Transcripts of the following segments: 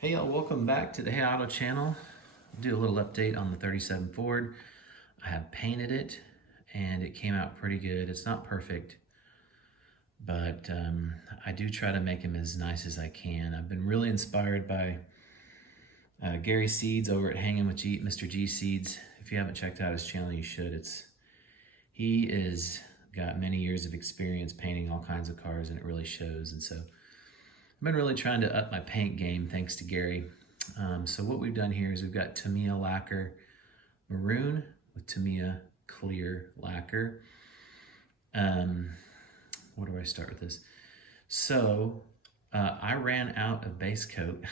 Hey y'all, welcome back to the Hey Auto channel. I'll do a little update on the 37 Ford. I have painted it and it came out pretty good. It's not perfect, but I do try to make them as nice as I can. I've been really inspired by Gary Seeds over at Hanging with Mr. G Seeds. If you haven't checked out his channel, you should. He is got many years of experience painting all kinds of cars and it really shows. And so I've been really trying to up my paint game thanks to Gary. So what we've done here is we've got Tamiya lacquer maroon with Tamiya clear lacquer. Where do I start with this? So I ran out of base coat.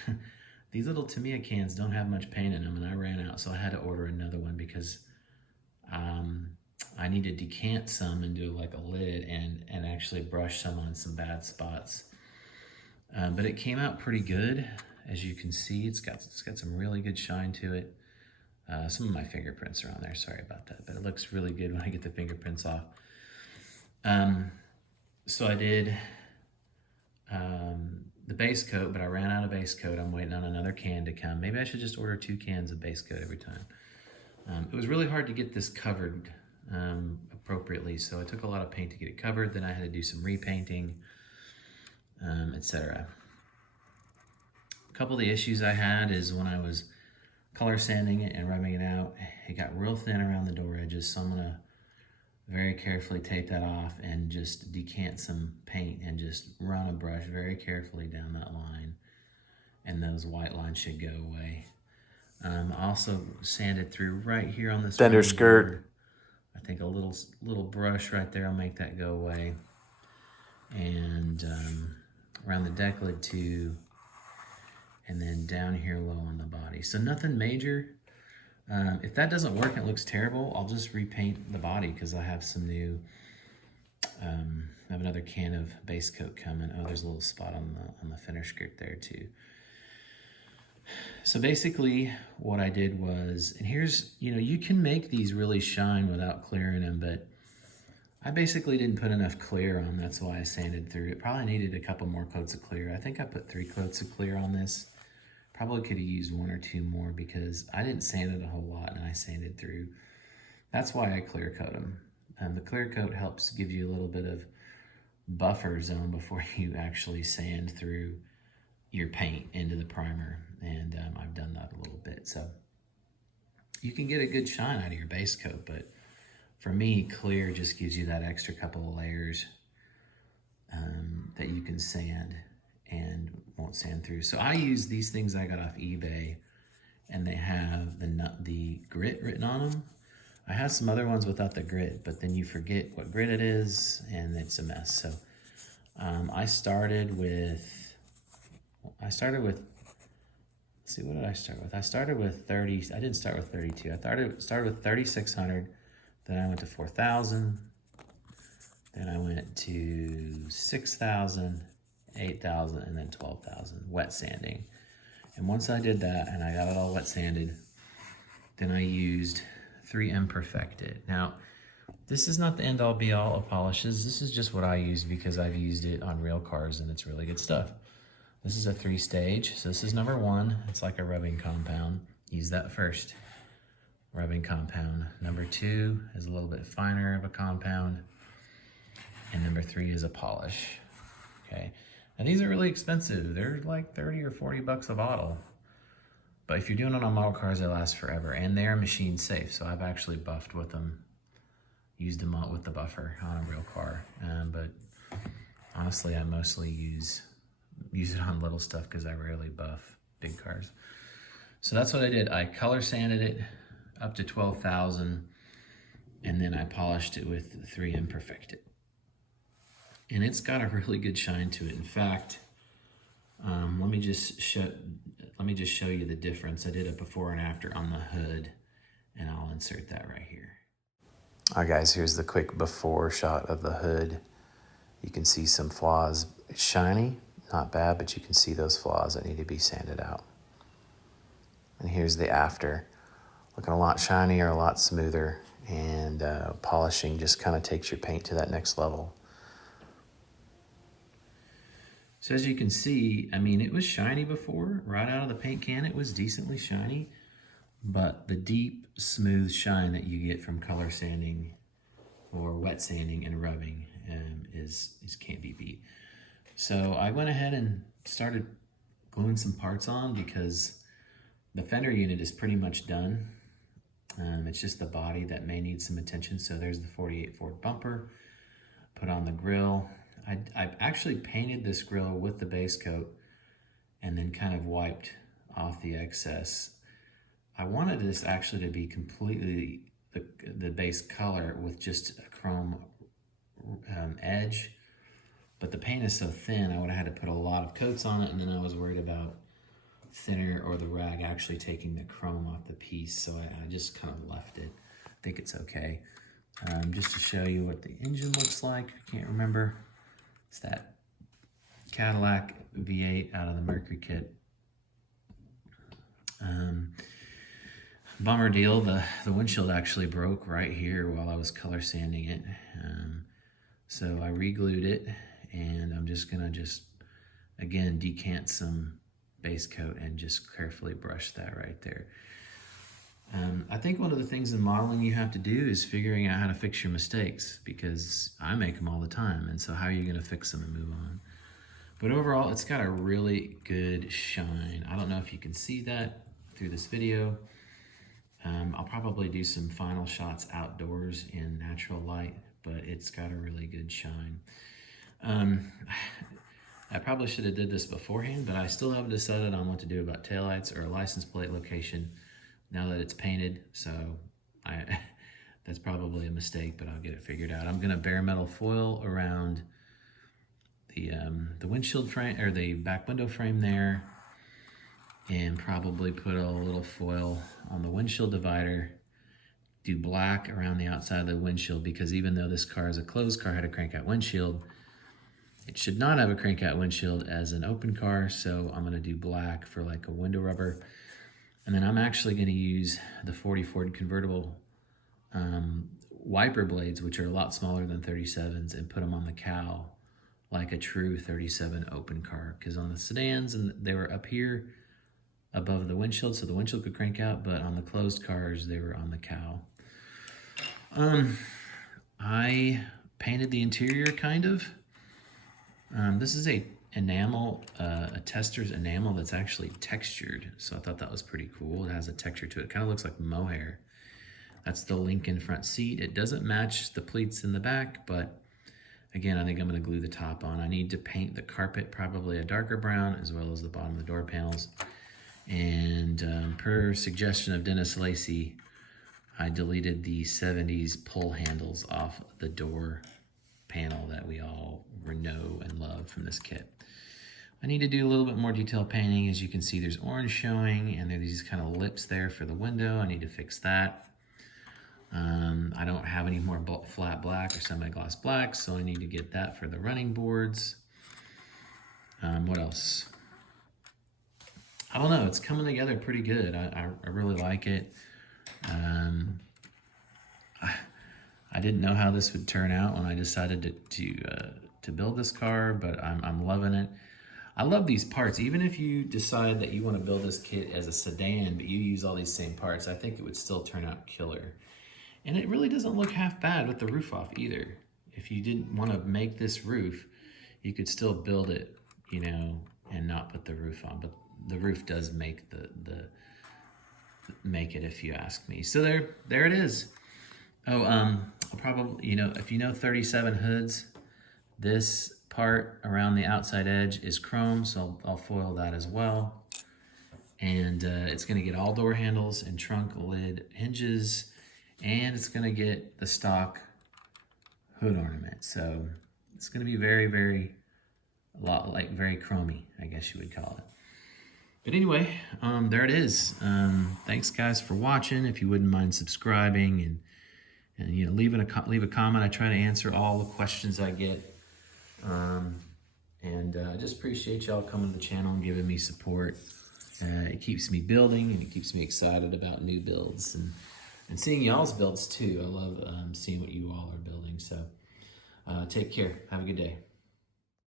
These little Tamiya cans don't have much paint in them and I ran out, so I had to order another one because I need to decant some and do like a lid and actually brush some on some bad spots. But it came out pretty good. As you can see, it's got some really good shine to it. Some of my fingerprints are on there, sorry about that, but it looks really good when I get the fingerprints off. So I did the base coat, but I ran out of base coat. I'm waiting on another can to come. Maybe I should just order 2 cans of base coat every time. It was really hard to get this covered appropriately, so it took a lot of paint to get it covered. Then I had to do some repainting, etc. A couple of the issues I had is when I was color sanding it and rubbing it out, it got real thin around the door edges, so I'm gonna very carefully take that off and just decant some paint and just run a brush very carefully down that line, and those white lines should go away. I also sanded through right here on this Fender skirt. I think a little brush right there will make that go away. And around the deck lid too, and then down here low on the body. So nothing major. If that doesn't work and it looks terrible, I'll just repaint the body because I have some new, I have another can of base coat coming. Oh, there's a little spot on the fender skirt there too. So basically what I did was, and here's, you can make these really shine without clearing them, but I basically didn't put enough clear on. That's why I sanded through it. Probably needed a couple more coats of clear. I think I put 3 coats of clear on this. Probably could have used 1 or 2 more because I didn't sand it a whole lot and I sanded through. That's why I clear coat them. The clear coat helps give you a little bit of buffer zone before you actually sand through your paint into the primer. And I've done that a little bit. So you can get a good shine out of your base coat, but for me, clear just gives you that extra couple of layers that you can sand and won't sand through. So I use these things I got off eBay, and they have the grit written on them. I have some other ones without the grit, but then you forget what grit it is, and it's a mess. So I started with, let's see, what did I start with? I started with 30, I didn't start with 32. I started with 3,600, then I went to 4,000, then I went to 6,000, 8,000, and then 12,000 wet sanding. And once I did that and I got it all wet sanded, then I used 3M Perfected. Now, this is not the end all be all of polishes. This is just what I use because I've used it on real cars and it's really good stuff. This is a 3-stage. So this is number 1. It's like a rubbing compound. Use that first. Rubbing compound. Number 2 is a little bit finer of a compound. And number 3 is a polish. Okay. Now these are really expensive. They're like 30 or 40 bucks a bottle. But if you're doing it on model cars, they last forever. And they are machine safe. So I've actually buffed with them. Used them with the buffer on a real car. But honestly, I mostly use it on little stuff because I rarely buff big cars. So that's what I did. I color sanded it up to 12,000, and then I polished it with 3M Perfected. And it's got a really good shine to it. In fact, let me just show you the difference. I did a before and after on the hood, and I'll insert that right here. All right, guys, here's the quick before shot of the hood. You can see some flaws. It's shiny, not bad, but you can see those flaws that need to be sanded out. And here's the after. Looking a lot shinier, a lot smoother, and polishing just kind of takes your paint to that next level. So as you can see, I mean, it was shiny before, right out of the paint can, it was decently shiny, but the deep, smooth shine that you get from color sanding or wet sanding and rubbing is can't be beat. So I went ahead and started gluing some parts on because the fender unit is pretty much done. It's just the body that may need some attention. So there's the 48 Ford bumper, put on the grill. I've actually painted this grill with the base coat and then kind of wiped off the excess. I wanted this actually to be completely the base color with just a chrome edge, but the paint is so thin, I would have had to put a lot of coats on it, and then I was worried about thinner or the rag actually taking the chrome off the piece, so I just kind of left it. I think it's okay. Just to show you what the engine looks like, I can't remember. It's that Cadillac V8 out of the Mercury kit. Bummer deal, the windshield actually broke right here while I was color sanding it. So I re-glued it, and I'm just gonna again decant some base coat and just carefully brush that right there. I think one of the things in modeling you have to do is figuring out how to fix your mistakes, because I make them all the time, and so how are you gonna fix them and move on? But overall, it's got a really good shine. I don't know if you can see that through this video. I'll probably do some final shots outdoors in natural light, but it's got a really good shine. I probably should have did this beforehand, but I still haven't decided on what to do about taillights or a license plate location now that it's painted. So that's probably a mistake, but I'll get it figured out. I'm gonna bare metal foil around the windshield frame, or the back window frame there, and probably put a little foil on the windshield divider. Do black around the outside of the windshield, because even though this car is a closed car, had a crank out windshield, it should not have a crank out windshield as an open car. So I'm gonna do black for like a window rubber. And then I'm actually gonna use the 40 Ford convertible wiper blades, which are a lot smaller than 37s, and put them on the cowl like a true 37 open car. Because on the sedans, and they were up here above the windshield, so the windshield could crank out, but on the closed cars, they were on the cowl. I painted the interior kind of. This is a enamel, a tester's enamel that's actually textured, so I thought that was pretty cool. It has a texture to it. It kind of looks like mohair. That's the Lincoln front seat. It doesn't match the pleats in the back, but again, I think I'm gonna glue the top on. I need to paint the carpet probably a darker brown, as well as the bottom of the door panels. And per suggestion of Dennis Lacey, I deleted the 70s pull handles off the door panel that we all know and love from this kit. I need to do a little bit more detailed painting. As you can see, there's orange showing, and there's these kind of lips there for the window. I need to fix that. I don't have any more flat black or semi-gloss black, so I need to get that for the running boards. What else? I don't know, it's coming together pretty good. I really like it. I didn't know how this would turn out when I decided to build this car, but I'm loving it. I love these parts. Even if you decide that you want to build this kit as a sedan, but you use all these same parts, I think it would still turn out killer. And it really doesn't look half bad with the roof off either. If you didn't want to make this roof, you could still build it, you know, and not put the roof on. But the roof does make make it, if you ask me. So there it is. Oh, I'll probably, you know, if you know 37 hoods, this part around the outside edge is chrome, so I'll foil that as well. And it's gonna get all door handles and trunk lid hinges, and it's gonna get the stock hood ornament. So it's gonna be very, very, very chromy, I guess you would call it. But anyway, there it is. Thanks guys for watching. If you wouldn't mind subscribing and you know, leave a comment. I try to answer all the questions I get. I just appreciate y'all coming to the channel and giving me support. It keeps me building, and it keeps me excited about new builds and seeing y'all's builds too. I love seeing what you all are building. So take care. Have a good day.